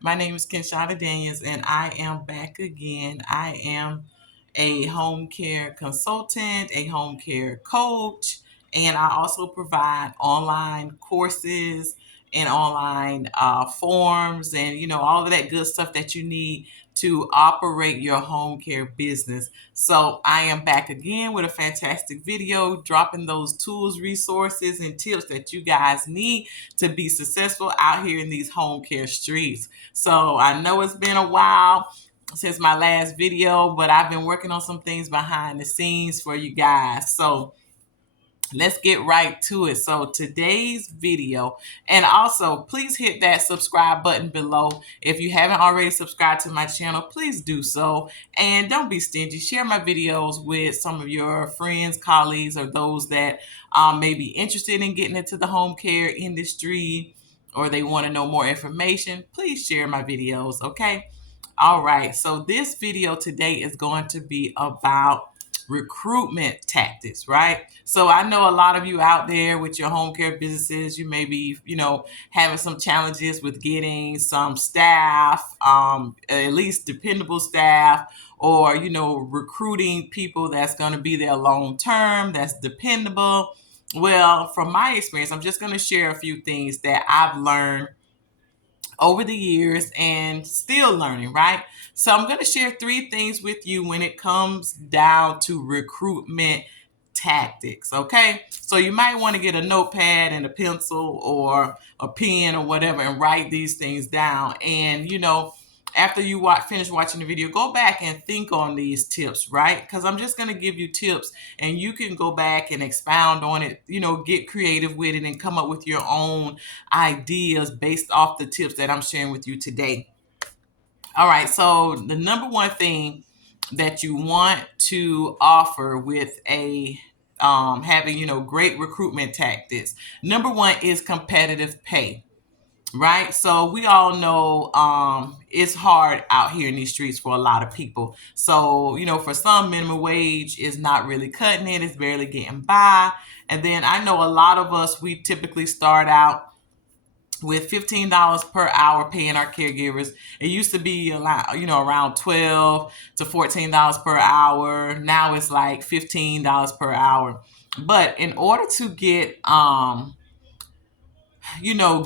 My name is Kenshana Daniels, and I am back again. I am a home care consultant, a home care coach, and I also provide online courses and online forms and all of that good stuff that you need to operate your home care business. So I am back again with a fantastic video, dropping those tools, resources, and tips that you guys need to be successful out here in these home care streets. So I know it's been a while since my last video, but I've been working on some things behind the scenes for you guys. So let's get right to it. So today's video, and also please hit that subscribe button below. If you haven't already subscribed to my channel, please do so. And don't be stingy. Share my videos with some of your friends, colleagues, or those that may be interested in getting into the home care industry, or they want to know more information. Please share my videos, okay? All right, so this video today is going to be about recruitment tactics, right? So I know a lot of you out there with your home care businesses, you may be, having some challenges with getting some staff, at least dependable staff, or, recruiting people that's going to be there long term, that's dependable. Well, from my experience, I'm just going to share a few things that I've learned over the years and still learning, right? So I'm going to share three things with you when it comes down to recruitment tactics, okay? So you might want to get a notepad and a pencil or a pen or whatever and write these things down. And, after you finish watching the video, go back and think on these tips, right? Because I'm just going to give you tips and you can go back and expound on it, get creative with it and come up with your own ideas based off the tips that I'm sharing with you today. All right, so the number one thing that you want to offer with a having great recruitment tactics, number one is competitive pay. Right. So we all know it's hard out here in these streets for a lot of people. So, for some, minimum wage is not really cutting it. It's barely getting by. And then I know a lot of us, we typically start out with $15 per hour paying our caregivers. It used to be around $12 to $14 per hour. Now it's like $15 per hour. But in order to get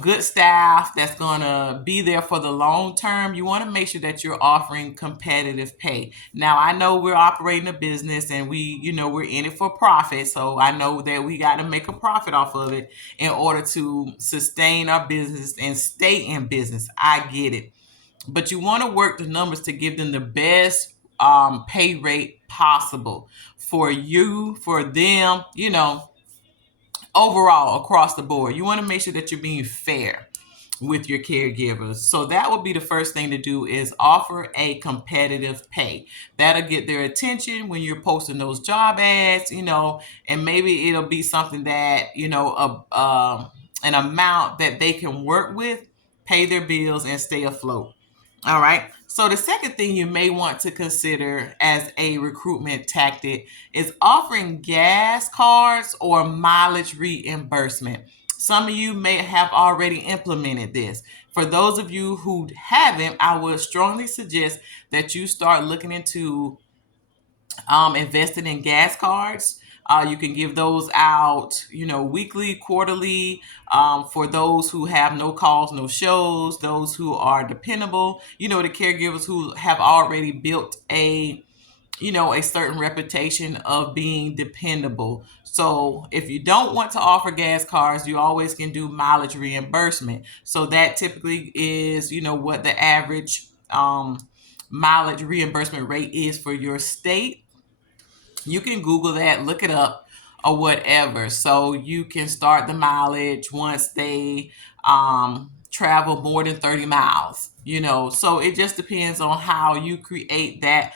good staff that's going to be there for the long term, you want to make sure that you're offering competitive pay. Now, I know we're operating a business and we're in it for profit. So I know that we got to make a profit off of it in order to sustain our business and stay in business. I get it. But you want to work the numbers to give them the best pay rate possible for you, for them, overall across the board. You want to make sure that you're being fair with your caregivers. So that would be the first thing to do, is offer a competitive pay. That'll get their attention when you're posting those job ads, and maybe it'll be something that, an amount that they can work with, pay their bills, and stay afloat. All right. So the second thing you may want to consider as a recruitment tactic is offering gas cards or mileage reimbursement. Some of you may have already implemented this. For those of you who haven't, I would strongly suggest that you start looking into investing in gas cards. You can give those out, weekly, quarterly, for those who have no calls, no shows, those who are dependable, the caregivers who have already built a certain reputation of being dependable. So if you don't want to offer gas cards, you always can do mileage reimbursement. So that typically is, what the average mileage reimbursement rate is for your state. You can Google that, look it up, or whatever. So you can start the mileage once they travel more than 30 miles, So it just depends on how you create that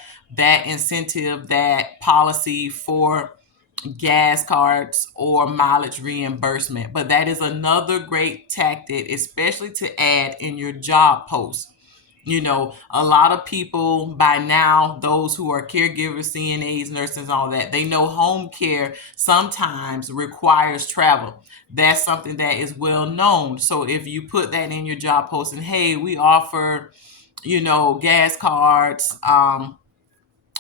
incentive, that policy for gas cards or mileage reimbursement. But that is another great tactic, especially to add in your job post. A lot of people by now, those who are caregivers, CNAs, nurses, all that, they know home care sometimes requires travel. That's something that is well known. So if you put that in your job posting, hey, we offer, gas cards,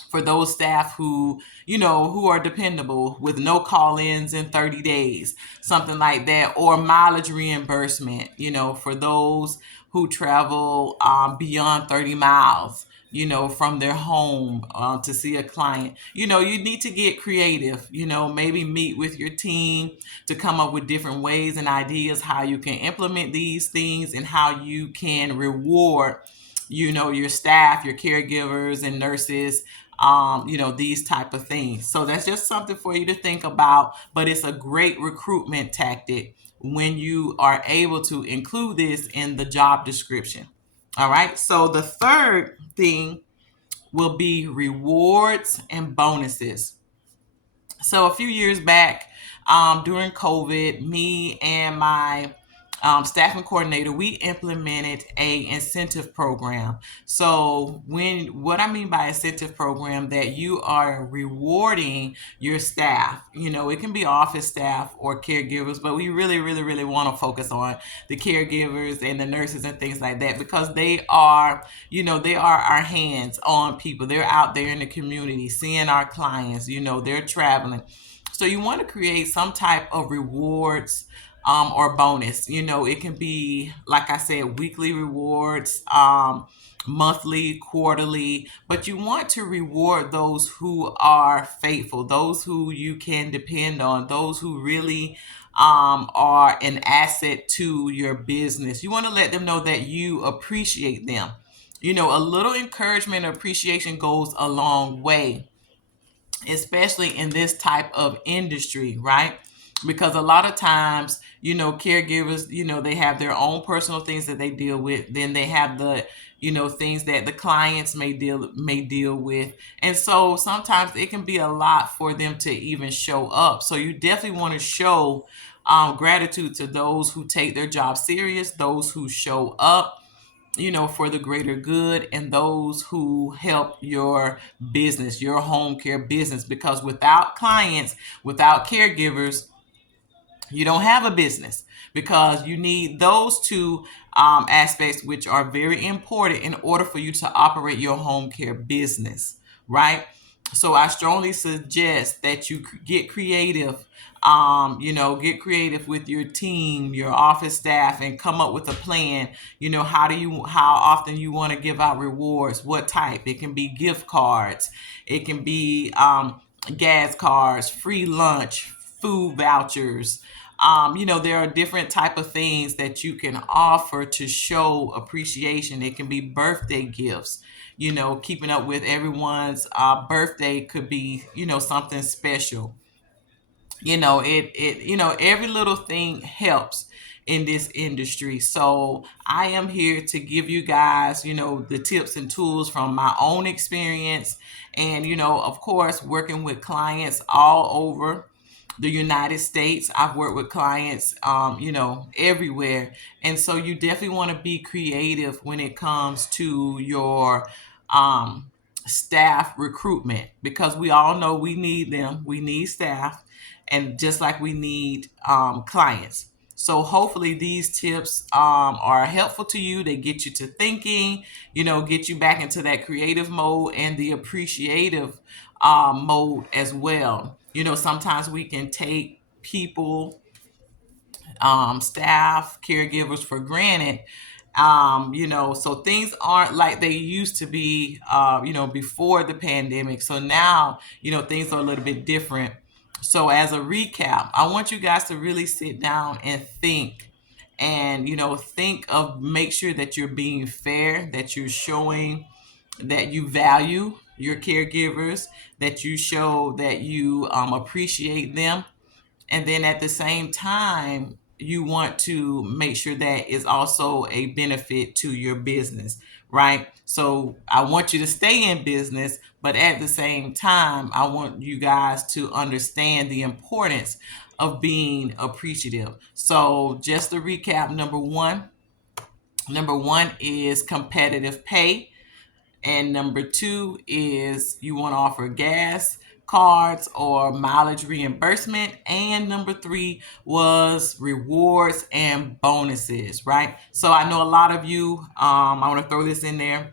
for those staff who are dependable with no call-ins in 30 days, something like that, or mileage reimbursement, for those who travel beyond 30 miles, from their home to see a client. You need to get creative, maybe meet with your team to come up with different ways and ideas how you can implement these things and how you can reward your staff, your caregivers and nurses, these type of things. So that's just something for you to think about, but it's a great recruitment tactic when you are able to include this in the job description. All right. So the third thing will be rewards and bonuses. So a few years back, during COVID, me and my staffing coordinator, we implemented a incentive program. So what I mean by incentive program, that you are rewarding your staff. It can be office staff or caregivers, but we really, really, really want to focus on the caregivers and the nurses and things like that, because they are our hands on people. They're out there in the community seeing our clients. They're traveling. So you want to create some type of rewards or bonus. It can be, like I said, weekly rewards, monthly, quarterly, but you want to reward those who are faithful, those who you can depend on, those who really are an asset to your business. You want to let them know that you appreciate them. A little encouragement or appreciation goes a long way, especially in this type of industry, right? Because a lot of times, caregivers, they have their own personal things that they deal with. Then they have the, things that the clients may deal with. And so sometimes it can be a lot for them to even show up. So you definitely want to show gratitude to those who take their job serious, those who show up, for the greater good, and those who help your business, your home care business. Because without clients, without caregivers, you don't have a business, because you need those two aspects, which are very important in order for you to operate your home care business, right? So I strongly suggest that you get creative. Get creative with your team, your office staff, and come up with a plan. How often you want to give out rewards, what type. It can be gift cards, it can be gas cards, free lunch, food vouchers. There are different type of things that you can offer to show appreciation. It can be birthday gifts. Keeping up with everyone's birthday could be, something special. Every little thing helps in this industry. So I am here to give you guys, the tips and tools from my own experience, and of course, working with clients all over the United States. I've worked with clients, everywhere. And so you definitely want to be creative when it comes to your staff recruitment, because we all know we need them. We need staff, and just like we need clients. So hopefully these tips are helpful to you. They get you to thinking, get you back into that creative mode and the appreciative mode as well. Sometimes we can take people, staff, caregivers for granted. So things aren't like they used to be, before the pandemic. So now, things are a little bit different. So as a recap, I want you guys to really sit down and think, and make sure that you're being fair, that you're showing that you value your caregivers, that you show that you appreciate them, and then at the same time you want to make sure that is also a benefit to your business, right? So I want you to stay in business, but at the same time I want you guys to understand the importance of being appreciative. So just to recap, number one, Number one is competitive pay. And number two is you want to offer gas cards or mileage reimbursement. And number three was rewards and bonuses, right? So I know a lot of you, I want to throw this in there.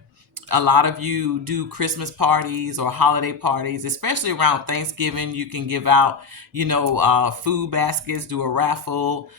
A lot of you do Christmas parties or holiday parties, especially around Thanksgiving. You can give out, food baskets, do a raffle.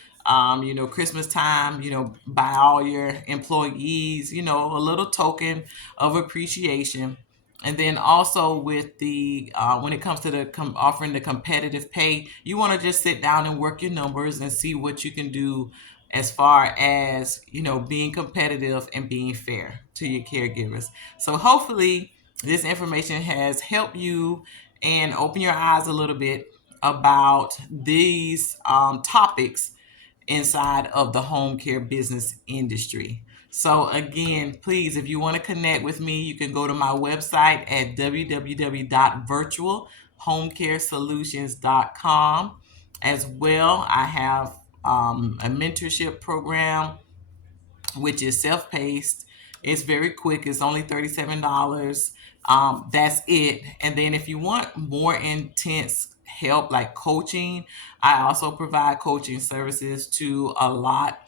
Christmas time, buy all your employees, a little token of appreciation. And then also with the when it comes to the offering the competitive pay, you want to just sit down and work your numbers and see what you can do as far as being competitive and being fair to your caregivers. So hopefully this information has helped you and open your eyes a little bit about these topics inside of the home care business industry. So again, please, if you want to connect with me, you can go to my website at www.virtualhomecaresolutions.com. As well, I have a mentorship program which is self-paced. It's very quick. It's only $37. That's it. And then if you want more intense help like coaching, I also provide coaching services to a lot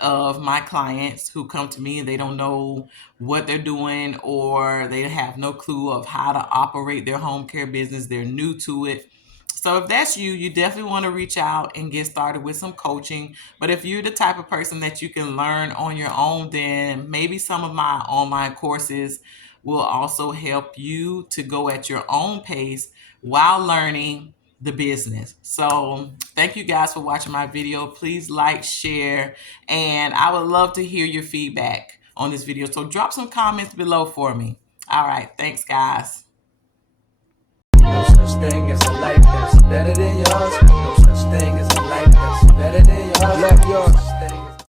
of my clients who come to me and they don't know what they're doing or they have no clue of how to operate their home care business. They're new to it. So if that's you, you definitely want to reach out and get started with some coaching. But if you're the type of person that you can learn on your own, then maybe some of my online courses will also help you to go at your own pace while learning the business. So thank you guys for watching my video. Please like, share, and I would love to hear your feedback on this video. So drop some comments below for me. All right. Thanks, guys. No such thing as a life that's better than yours.